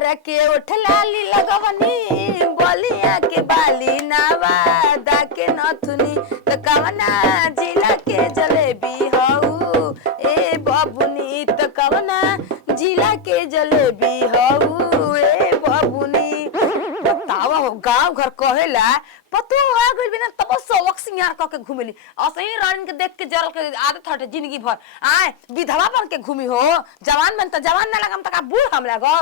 आरा के उठलाली लगवनी बोलिया के बाली नवादा के नथुनी त कवना जिला के जलेबी हऊ ए बबुनी त कवना जिला के जलेबी हऊ ए बबुनी। बतावा हो गांव घर कहेला पतो आ गइल बिना तब सवक सिंगार क के घुमेली असही रानी के देख के जरल के आदत हटे जिंदगी भर आए विधवा बन के घूमी हो जवान बन त जवान ना लगम त का बूढ़ हम लागो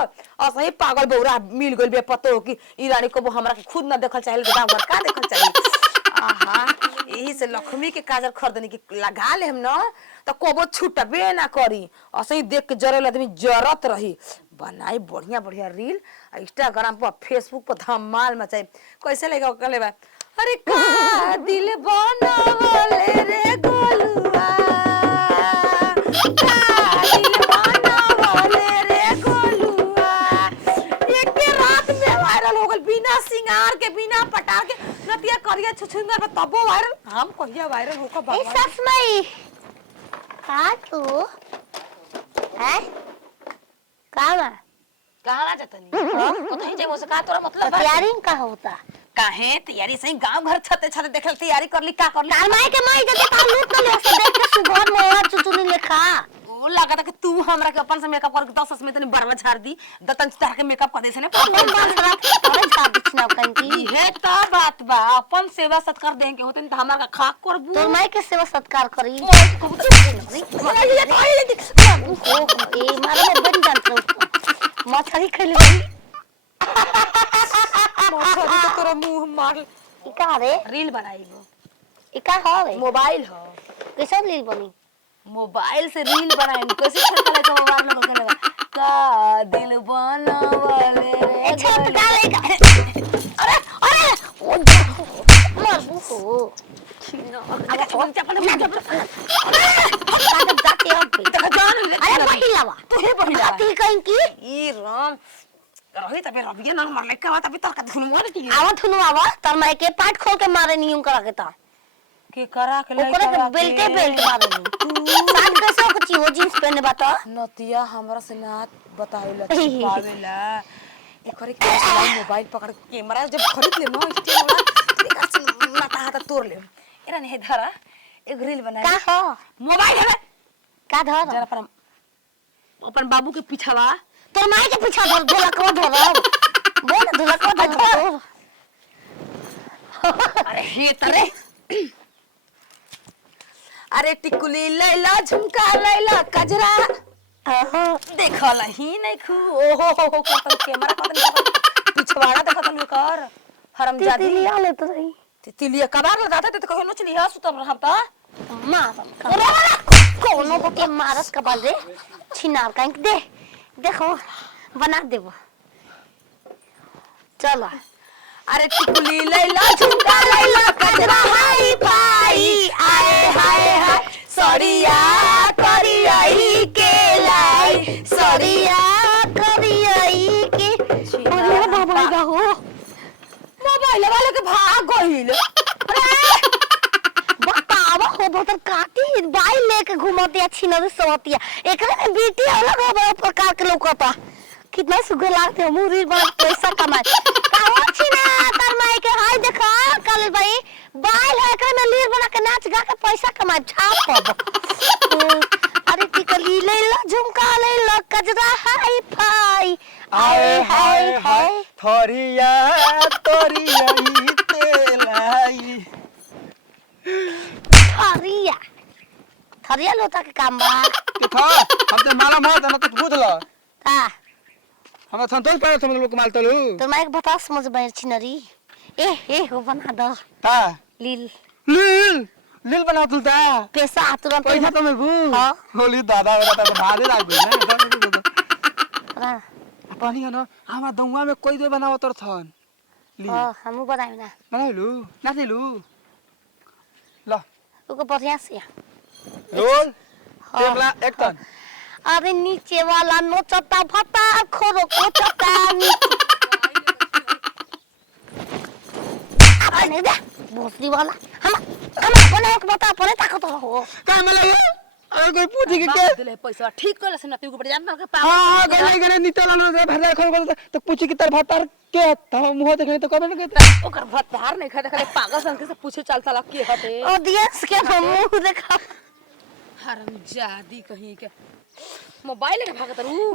असही पागल बौरा मिल गइल बे पतो कि ई रानी को हमरा के खुद ना देखल चाहिए गांव घर का देखल चाहिए। आहा यही से लक्ष्मी के काजल खरीदने की लगा ले हम न तो कोबो छूटबे ना करी असही देख के जरल आदमी जरत रही। बनाई बढ़िया बढ़िया रील इंस्टाग्राम पर फेसबुक पर धमाल मचाई कैसे लेगा कहले बा अरे का दिल बनावले रे गोलुआ का दिल बनावले रे गोलुआ एक रात में वायरल हो गल बिना सिंगार के बिना पटार के नतिया करिया छुछुंदर में तबो वायरल हम कहिया वायरल होका बाबा। ए ससमई का तू हैं कावा कहां जातनी कतई जेबो से का तोरा मतलब तैयारी का होता काहे तैयारी सही गांव घर छते छते देखल तैयारी करली का करली तार माई के माई जते ता लूट ले से देख के सुघर मोहर चुचुनी लेखा ओ लागत कि तू हमरा के अपन से मेकअप करके 10 में तनी बरवा झाड़ दी दतन तार के मेकअप कर देसे ने अपन बस रात करे छाप बिछना कंकी हे त बात बा अपन सेवा सत्कार दें के होतन त हमरा का खाक करबू तोर माई के सेवा सत्कार करी ये तो ए मारे में बड़ी जानत रहो मछली खेले भाई मछली तो तोरा मुंह मार ई का रे रील बनाईबो ई का हवे मोबाइल हो कैसे रील बनी मोबाइल से रील बनाएंगे कैसे चलता है मोबाइल में कहने लगा का दिल बनावले रे छत का लेगा अरे अरे ओ मार बुको छीना अरे फोन चपल जाते हम पे तक जान ले अरे पहिलावा तू हे पहिला ती कहीं की ई राम रही तबे रबिया न मार ले का तबे तक धुन मोर की आवा थुनु आवा तर मैं के पाट खोल के मारे नियम करा के ता के करा के ओकरे के बेल्टे बेल्ट मारे साथ कैसे कुछ हो जींस पहने बता नतिया हमरा से नात बतावेला पावेला एकरे के मोबाइल पकड़ कैमरा जब खरीद ले न स्टैंड वाला एक से नाता हाथ तोड़ ले एरा नहीं धरा एक रील बना का हो मोबाइल है का धर जरा पर अपन बाबू के पीछावा तोर माई के पीछा धर ढोला को धर बोल ढोला को धर अरे हे तरे अरे टिकुली लैला झुमका लैला कजरा देखला ही नहीं खू ओहो हो कतन कैमरा कतन पिछवाड़ा देखतन कर हरामजादी तितलिया ले तो रही तितलिया कबार लगाता तो कहो नचली हा सुतम रहब त मार कोनो को के मारस का बाल रे छिनार काई दे देखो बना देबो चलो अरे टिकुली लैला झुमका लैला कजरा हाय भाई आए हाय हाय सड़िया करियाई के लाई सड़िया करियाई के अरे बाबा हो मोबाइल वाले के भाग गइल अरे बतावा हो भतर काटी बाई लेके घुमतिया छिनर सोतिया एकरे में बीटी अलग हो बड़ा प्रकार के लौकता कितना सुगर लागते हम रील बना पैसा कमाए काहो छिना तार माई के हाय देखा कल भाई बाल है एकरे में रील बना के नाच गा के पैसा कमाए छाप अरे टिकली ले ला झुमका ले ला कजरा हाय फाई आए हाय हाय थरिया तोरियाई तेलाई थरिया थरिया लोटा के काम बा के था हम ते माला मार ना तो बुझ ल ता हम संतोष पर तुम लोग माल तलू तो मैं एक बता समझ बैर छिनरी ए हो बना दो ता लील लील लील बना तुलता पैसा तुरंत पैसा तो मैं बू हां होली दादा बेटा तो भादे लाग गई ना हां पानी है ना हमरा दउवा में कोई दे बनावत तर थन ली हमू बनाई ना बनाइलु ना दिलु ल ओको बढ़िया से रोल टेबला एक टन अरे नीचे वाला नोचता फटा खोरो कोचता अपने दे भोसड़ी वाला हम अपने एक बता अपने ताकत हो का मिला ये और कोई पूछी के बाप दिले पैसा ठीक कर से ना तू ऊपर जान के पागल हां गने गने नितला न भरदार खोल तो पूछी कि तार भतार के त मुंह देखे तो कबे न कहते ओकर भतार नहीं खा देखले पागल सन के से पूछे चलता ला के हटे ऑडियंस के मुंह देखा हरामजादी कहीं के मोबाइल के भागत रू